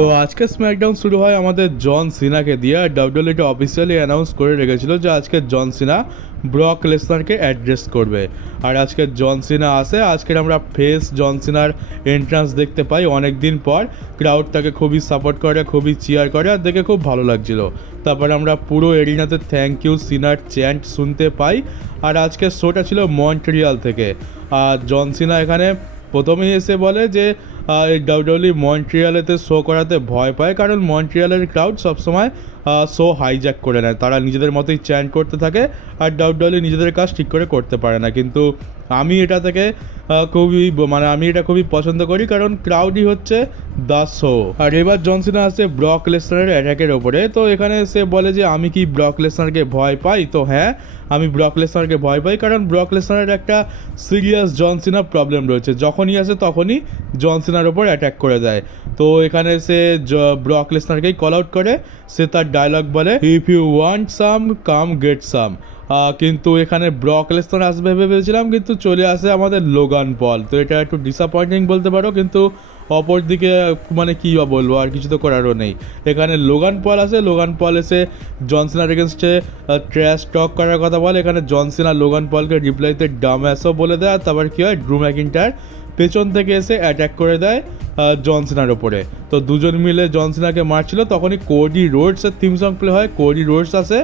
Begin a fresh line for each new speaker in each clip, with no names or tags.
তো আজকে স্ম্যাকডাউন শুরু হয় আমাদের জন সিনাকে দিয়ে। আর ডাব্লিউডব্লিউটি অফিসিয়ালি অ্যানাউন্স করে রেখেছিল যে আজকে জন সিনা ব্রক লেসনারকে অ্যাড্রেস করবে। আর আজকে জন সিনা আসে, আজকের আমরা ফেস জন সিনার এন্ট্রান্স দেখতে পাই অনেক দিন পর। ক্রাউড তাকে খুবই সাপোর্ট করে, খুবই চিয়ার করে আর দেখে খুব ভালো লাগছিল। তারপর আমরা পুরো এরিনাতে থ্যাংক ইউ সিনার চ্যান্ট শুনতে পাই। আর আজকে শোটা ছিল মন্ট্রিয়াল থেকে। আর জন সিনা এখানে প্রথমেই এসে বলে যে ডাব্লিউডব্লিউ মন্ট্রিয়ালেতে শো করাতে ভয় পায়, কারণ মন্ট্রিয়ালের ক্রাউড সবসময় শো হাইজ্যাক করে নেয়। তারা নিজেদের মতোই চ্যান্ট করতে থাকে আর ডাব্লিউডব্লিউ নিজেদের কাজ ঠিক করে করতে পারে না। কিন্তু আমি এটা থেকে খুবই মানে আমি এটা খুবই পছন্দ করি, কারণ ক্রাউডই হচ্ছে দ্য শো আর এবার জনসিনা আসছে ব্রক লেসনারের অ্যাটাকের ওপরে। তো এখানে সে বলে যে, আমি কি ব্রক লেসনারকে ভয় পাই? তো হ্যাঁ আমি ব্রক লেসনারকে ভয় পাই, কারণ ব্রক লেসনারের একটা সিরিয়াস জনসিনা প্রবলেম রয়েছে। যখনই আসে তখনই জনসিনার ওপর অ্যাটাক করে দেয়। তো এখানে সে ব্রক লেসনারকেই কল আউট করে। সে তার ডায়লগ বলে if you want some come get some কিন্তু এখানে ব্রক লেসনার আসবে ভেবেছিলাম, কিন্তু চলে আসে আমাদের লোগান পল তো এটা একটু ডিসঅ্যাপয়েন্টিং বলতে পারো, কিন্তু অপরদিকে মানে কী বলব, আর কিছু তো করারও নেই। এখানে লোগান পল আছে লোগান পল এসে জনসিনার এগেনস্টে ট্র্যাশ টক করার কথা বলে। এখানে জনসিনা লোগান পলকে রিপ্লাইতে ডাম অ্যাসও বলে দেয়, আর তারপর কী হয়? ড্রু ম্যাকিনটার পেছন থেকে এসে অ্যাটাক করে দেয় জনসিনার ওপরে। তো দুজন মিলে জনসিনাকে মারছিল, তখনই কোডি রোডসের থিম সং প্লে হয় কোডি রোডস আসে,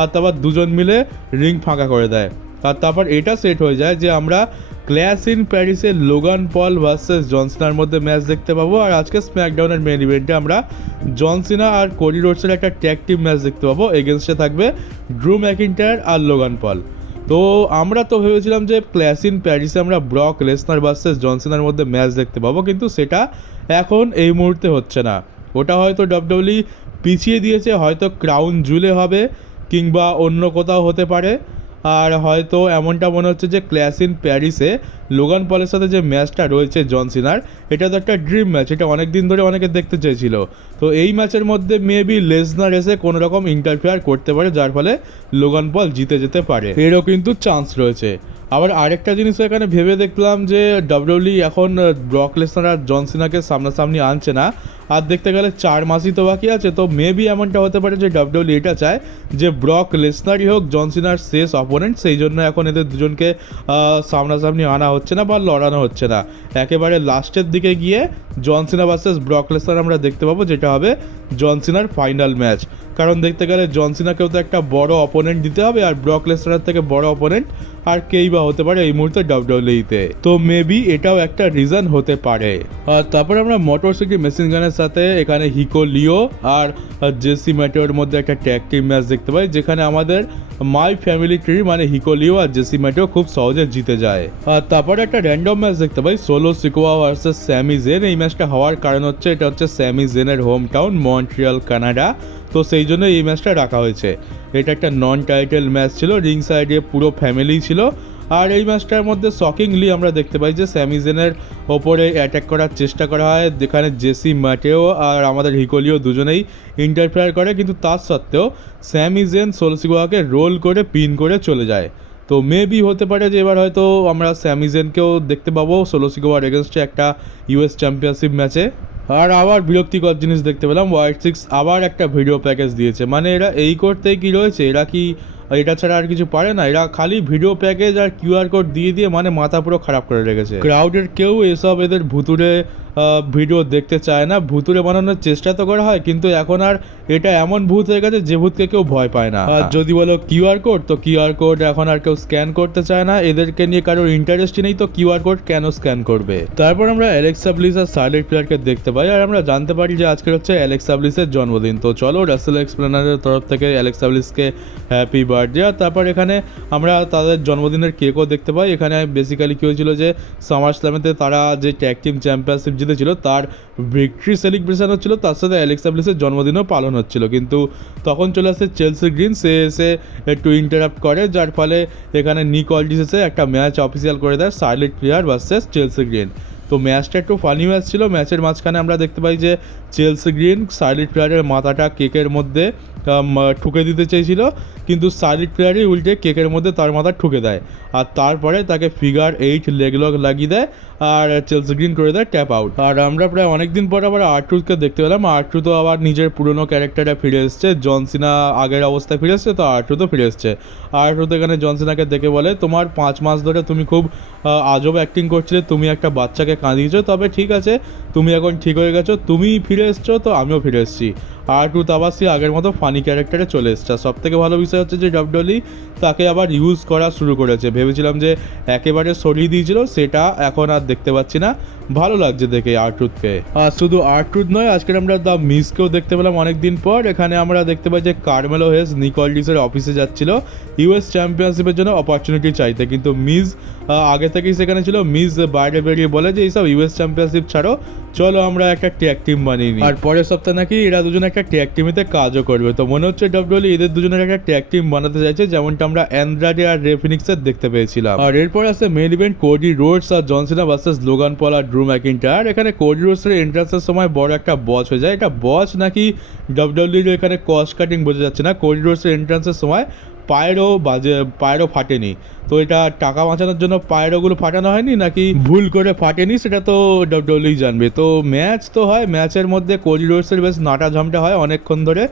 আর তারপর দুজন মিলে রিং ফাঁকা করে দেয়। আর তারপর এটা সেট হয়ে যায় যে আমরা ক্ল্যাশ ইন প্যারিসে লোগান পল ভার্সেস জনসিনার মধ্যে ম্যাচ দেখতে পাবো। আর আজকে স্ম্যাকডাউনের মেন ইভেন্টে আমরা জনসিনা আর কোডি রোডসের একটা ট্যাগ ম্যাচ দেখতে পাবো। এগেনস্টে থাকবে ড্রু ম্যাকিন্টায়ার আর লোগান পল তো আমরা তো ভেবেছিলাম যে ক্ল্যাশ ইন প্যারিসে আমরা ব্রক, লেসনার ভার্সেস জনসেনার মধ্যে ম্যাচ দেখতে পাবো, কিন্তু সেটা এখন এই মুহূর্তে হচ্ছে না। ওটা হয়তো ডব্লিউডব্লিউ পিছিয়ে দিয়েছে, হয়তো ক্রাউন জুলে হবে, কিংবা অন্য কোথাও হতে পারে। আর হয়তো এমনটা মনে হচ্ছে যে ক্ল্যাশ ইন প্যারিসে লোগান পলের সাথে যে ম্যাচটা রয়েছে জন সিনার, এটা তো একটা ড্রিম ম্যাচ, এটা অনেক দিন ধরে অনেকে দেখতে চেয়েছিল। তো এই ম্যাচের মধ্যে মেবি লেসনার এসে কোনো রকম ইন্টারফেয়ার করতে পারে, যার ফলে লোগান পল জিতে যেতে পারে। এরও কিন্তু চান্স রয়েছে। আবার আরেকটা জিনিস এখানে ভেবে দেখলাম যে ডাব্লিউলি এখন ব্রক লেসনার আর জন সিনাকে সামনাসামনি আনছে না। আর দেখতে গেলে চার মাসই তো বাকি আছে, তো মেবি এমনটা হতে পারে যে ডাব্লিউলি এটা চায় যে ব্রক লেসনারই হোক জন সিনার শেষ অপোনেন্ট সেই জন্য এখন এদের দুজনকে সামনাসামনি আনা হচ্ছে না বা লড়ানো হচ্ছে না। একেবারে লাস্টের দিকে গিয়ে John Cena versus Brock Lesnar আমরা দেখতে পাবো, যেটা হবে জন সিনার ফাইনাল ম্যাচ কারণ দেখতে গেলে জন সিনাকেও তো একটা বড় অপোনেন্ট দিতে হবে, আর ব্রক লেসনারের থেকে বড় অপোনেন্ট আর কেই বা হতে পারে এই মুহূর্তে ডাব্লিউডব্লিউতে তো মেবি এটাও একটা রিজন হতে পারে। আর তারপরে আমরা মোটর সিটি মেশিন গানের সাথে এখানে হিকো লিও আর জেসি ম্যাটোর মধ্যে একটা ট্যাগ টিম ম্যাচ দেখতে পাই, যেখানে আমাদের মাই ফ্যামিলি ট্রি মানে হিকো লিও আর জেসি ম্যাটো খুব সহজে জিতে যায়। আর তারপরে একটা র্যান্ডম ম্যাচ দেখতে পাই Solo Sikoa versus Sami Zayn এই ম্যাচটা হওয়ার কারণ হচ্ছে, এটা হচ্ছে স্যামি জেনের হোম টাউন মন্ট্রিয়াল কানাডা তো সেই জন্য এই ম্যাচটা রাখা হয়েছে। এটা একটা নন টাইটেল ম্যাচ ছিল রিং সাইডে পুরো ফ্যামিলি ছিল। আর এই ম্যাচটার মধ্যে শকিংলি আমরা দেখতে পাই যে স্যামিজেনের ওপরে অ্যাটাক করার চেষ্টা করা হয়। যেখানে জেসি ম্যাটেও আর আমাদের হিকোলিও দুজনেই ইন্টারফেয়ার করে। কিন্তু তার সত্ত্বেও স্যামিজেন সোলসিগোয়াকে রোল করে পিন করে চলে যায়। তো মেবি হতে পারে যে এবার হয়তো আমরা স্যামিজেনকেও দেখতে পাবো সোলোসিগোয়ার এগেনস্টে একটা ইউএস চ্যাম্পিয়নশিপ ম্যাচে আর আবার বিরক্তিকর জিনিস দেখতে পেলাম। ওয়াইট সিক্স আবার একটা ভিডিও প্যাকেজ দিয়েছে। মানে এরা এই করতেই কি রয়েছে? এরা কি এটা ছাড়া আর কিছু পারে না। এরা খালি ভিডিও প্যাকেজ আর কিউআর কোড দিয়ে দিয়ে মানে মাথা পুরো খারাপ করে রেখেছে। ক্রাউডের কেউ এসব এদের ভুতুরে ভিডিও দেখতে চায় না। ভুতুরে বানানোর চেষ্টা তো করা হয়, কিন্তু এখন আর এটা এমন ভূত হয়ে গেছে যে ভূতকে কেউ ভয় পায় না। আর যদি বলো কিউআর কোড তো কিউআর কোড এখন আর কেউ স্ক্যান করতে চায় না। এদেরকে নিয়ে কারোর ইন্টারেস্টই নেই, তো কিউআর কোড কেন স্ক্যান করবে? তারপর আমরা অ্যালেক্সা ব্লিস আর সাইলেন্ট প্লেয়ারকে দেখতে পাই, আর আমরা জানতে পারি যে আজকের হচ্ছে অ্যালেক্সা ব্লিসের জন্মদিন। তো চলো রাসেল এক্সপ্লেনারের তরফ থেকে অ্যালেক্সা ব্লিসকে হ্যাপি বার্থডে। আর তারপর এখানে আমরা তাদের জন্মদিনের কেকও দেখতে পাই। এখানে বেসিক্যালি কী হয়েছিল যে সামার স্ল্যামেতে তারা যে ট্যাগ টিম চ্যাম্পিয়নশিপ জিতেছিল, তার ভিক্টরি সেলিব্রেশন হচ্ছিল। তার সাথে অ্যালেক্সা ব্লিসের জন্মদিনও পালন হচ্ছিল। কিন্তু তখন চলে আসে চেলসি গ্রিন সে এসে একটু ইন্টারাপ্ট করে, যার ফলে এখানে নিক এসে একটা ম্যাচ অফিসিয়াল করে দেয় silent player versus Chelsea Green তো ম্যাচটা একটু ফানি ম্যাচ ছিল। ম্যাচের মাঝখানে আমরা দেখতে পাই যে চেলসি গ্রিন সাইলেন্ট প্লেয়ারের মাথাটা কেকের মধ্যে ঠুকে দিতে চেয়েছিল, কিন্তু সাইলিট প্লেয়ারই উল্টে কেকের মধ্যে তার মাথা ঠুকে দেয়। আর তারপরে তাকে ফিগার এইট লেগ লক লাগিয়ে দেয় আর চেলসি গ্রিন করে দেয়, ট্যাপ আউট। আর আমরা প্রায় অনেকদিন পর আবার আর্ট্রুথকে দেখতে পেলাম। আর্ট্রু তো আবার নিজের পুরনো ক্যারেক্টারে ফিরে এসছে। জনসিনা আগের অবস্থায় ফিরে এসছে, তো আর্ট্রু তো ফিরে এসছে। আর্ট্রু তো এখানে জনসিনাকে দেখে বলে, তোমার পাঁচ মাস ধরে তুমি খুব আজব অ্যাক্টিং করছিলে, তুমি একটা বাচ্চাকে কাঁদিয়েছো, তবে ঠিক আছে, তুমি এখন ঠিক হয়ে গেছো তুমি ফিরে এসছো, তো আমিও ফিরে এসেছি। আর টু তাবাসি আগের মতো ফানি ক্যারেক্টারে চলে এসছে। সব থেকে ভালো বিষয় হচ্ছে যে ডবডলি তাকে আবার ইউজ করা শুরু করেছে। ভেবেছিলাম যে একেবারে সরিয়ে দিয়েছিল, সেটা এখন আর দেখতে পাচ্ছি না। ভালো লাগছে দেখে আর্ট্রুথকে আর শুধু আর্ট্রুথ নয় আজকে আমরা দ্য মিসকেও দেখতে পেলাম অনেক দিন পর। এখানে আমরা দেখতে পাই যে কার্মেলো হেস নিকলডিসের অফিসে যাচ্ছিল। ইউএস চ্যাম্পিয়নশিপের জন্য অপরচুনিটি চাইতে। কিন্তু মিস আগে থেকেই সেখানে ছিল। মিস বাইরে বেরিয়ে বলে যে, এইসব ইউএস চ্যাম্পিয়নশিপ ছাড়ো। চলো আমরা একটা ট্যাগ টিম বানিয়ে নিই। আর পরের সপ্তাহে নাকি এরা দুজন একটা ট্যাগ টিমেতে কাজও করবে। তো মনে হচ্ছে ডব্লিউলি এদের দুজনের একটা ট্যাগ টিম বানাতে চাইছে, যেমনটা আমরা অ্যান্ড্রাডে আর রেফিনিক্সের দেখতে পেয়েছিলাম। আর এরপর আছে মেন ইভেন্ট কোডি রোডস আর John Cena versus Logan Paul আর ড্রু ম্যাকিন্টার এখানে কোডি রোডসের এন্ট্রান্সের সময় বড় একটা বচ হয়ে যায়। এটা বচ নাকি ডব্লিউলির এখানে কস্ট কাটিং বোঝা যাচ্ছে না। কোডি রোডসের এন্ট্রান্সের সময় পায়েরও বাজে, পায়েরও ফাটেনি। তো এটা টাকা বাঁচানোর জন্য পায়েরোগুলো ফাটানো হয়নি নাকি ভুল করে ফাটেনি সেটা তো ডব্লিউই জানবে। তো ম্যাচ তো হয়, ম্যাচের মধ্যে কোডি রোডসের বেশ নাটা ঝামটা হয় অনেকক্ষণ ধরে।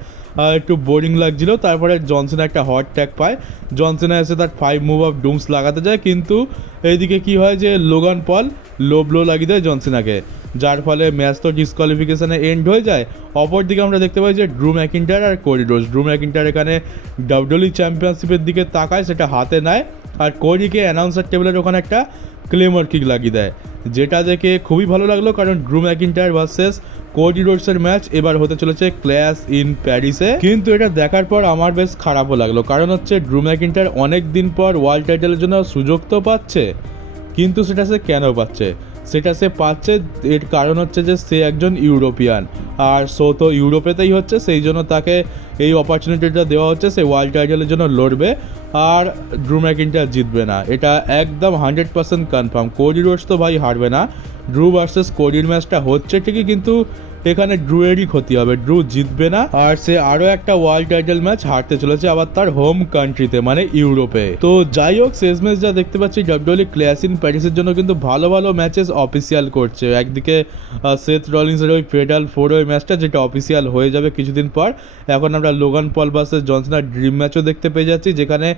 একটু বোরিং লাগছিল, তারপরে জনসিনা একটা হট ট্যাক পায়। জনসিনা এসে তার ফাইভ মুভ অফ ডুমস লাগাতে যায়, কিন্তু এইদিকে কি হয় যে লোগান পল লো ব্লো লাগিয়ে দেয় জনসিনাকে। যার ফলে ম্যাচ তো ডিসকোয়ালিফিকেশনে এন্ড হয়ে যায়। অপরদিকে আমরা দেখতে পাই যে ড্রু ম্যাকিন্টার আর কোরিডোস ড্রু ম্যাকিন্টার এখানে ডাব্লিউলি চ্যাম্পিয়নশিপের দিকে তাকায়, সেটা হাতে নেয়। আর কোরিকে অ্যানাউন্সার টেবিলের ওখানে একটা ক্লেমার কিক লাগিয়ে দেয়, যেটা দেখে খুবই ভালো লাগল, কারণ ড্রু ম্যাকিন্টার ভার্সেস কোডি রোডসের ম্যাচ এবার হতে চলেছে ক্ল্যাশ ইন প্যারিসে কিন্তু এটা দেখার পর আমার বেশ খারাপও লাগল, কারণ হচ্ছে ড্রু ম্যাকিন্টার অনেক দিন পর ওয়ার্ল্ড টাইটেলের জন্য সুযোগ তো পাচ্ছে, কিন্তু সেটা সে কেন পাচ্ছে? সেটা সে পাচ্ছে, এর কারণ হচ্ছে যে সে একজন ইউরোপিয়ান। আর সো তো ইউরোপেতেই হচ্ছে, সেই জন্য তাকে এই অপরচুনিটিটা দেওয়া হচ্ছে, সে ওয়ার্ল্ড টাইটেলের জন্য লড়বে, আর ড্রু ম্যাকিনটা জিতবে না। এটা একদম hundred percent confirm Cody Rhodes তো ভাই হারবে না। ড্রু ভার্সেস কোডির ম্যাচটা হচ্ছে ঠিকই, কিন্তু এখানে ড্রুয়েরই ক্ষতি হবে, ড্রু জিতবে না। আর সে আরও একটা ওয়ার্ল্ড টাইটেল ম্যাচ হারতে চলেছে আবার তার হোম কান্ট্রিতে মানে ইউরোপে। তো যাই হোক শেষ ম্যাচ যা দেখতে পাচ্ছি ডাব্লিউলি ক্লাস ইন প্যারিসের জন্য কিন্তু ভালো ভালো ম্যাচেস অফিসিয়াল করছে। একদিকে সেথ রলিন্সের ওই ফেডাল ফোর ওই ম্যাচটা যেটা অফিসিয়াল হয়ে যাবে কিছুদিন পর। এখন আমরা লোগান পল ভার্সেস জনসনার ড্রিম ম্যাচও দেখতে পেয়ে যাচ্ছি, যেখানে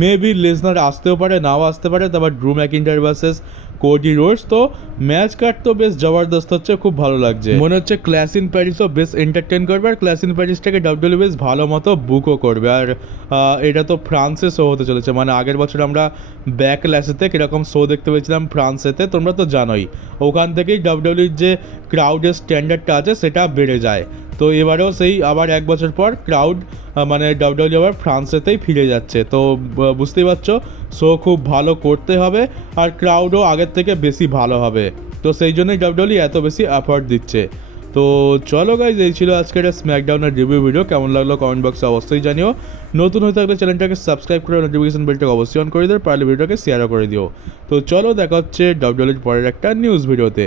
মেবি লেসনার আসতেও পারে, নাও আসতে পারে, তারপর Drew McIntyre versus Cody Rhodes তো ম্যাচ কাট তো বেশ জবরদস্ত হচ্ছে, খুব ভালো লাগছে। মনে হচ্ছে ক্লাস ইন প্যারিসও বেশ এন্টারটেন করবে, আর ক্লাস ইন প্যারিসটাকে ডাব্লিউ বেশ ভালো মতো বুকও করবে। আর এটা তো ফ্রান্সে শো হতে চলেছে মানে আগের বছর আমরা ব্যাক ল্যাসেতে কীরকম শো দেখতে পেয়েছিলাম ফ্রান্সেতে তোমরা তো জানোই। ওখান থেকেই ডাব্লিউর যে ক্রাউডের স্ট্যান্ডার্ডটা আছে, সেটা বেড়ে যায়। তো এবারেও সেই আবার এক বছর পর ক্রাউড মানে ডাব্লিউডব্লিউ আবার ফ্রান্সেতেই ফিরে যাচ্ছে। তো বুঝতেই পারছ? শো খুব ভালো করতে হবে আর ক্রাউডও আগের থেকে বেশি ভালো হবে। তো সেই জন্যই ডাব্লিউডব্লিউ এত বেশি এফর্ট দিচ্ছে। তো চলো গাইজ এই ছিল আজকের স্ম্যাকডাউনের রিভিউ ভিডিও কেমন লাগল কমেন্ট বক্সে অবশ্যই জানিও। নতুন হয়ে থাকলে চ্যানেলটাকে সাবস্ক্রাইব করে নোটিফিকেশন বেলটাকে অবশ্যই অন করে দিও পারলে ভিডিওটাকে শেয়ারও করে দিও। তো চলো দেখা হচ্ছে ডাব্লিউডব্লিউর পরের একটা নিউজ ভিডিওতে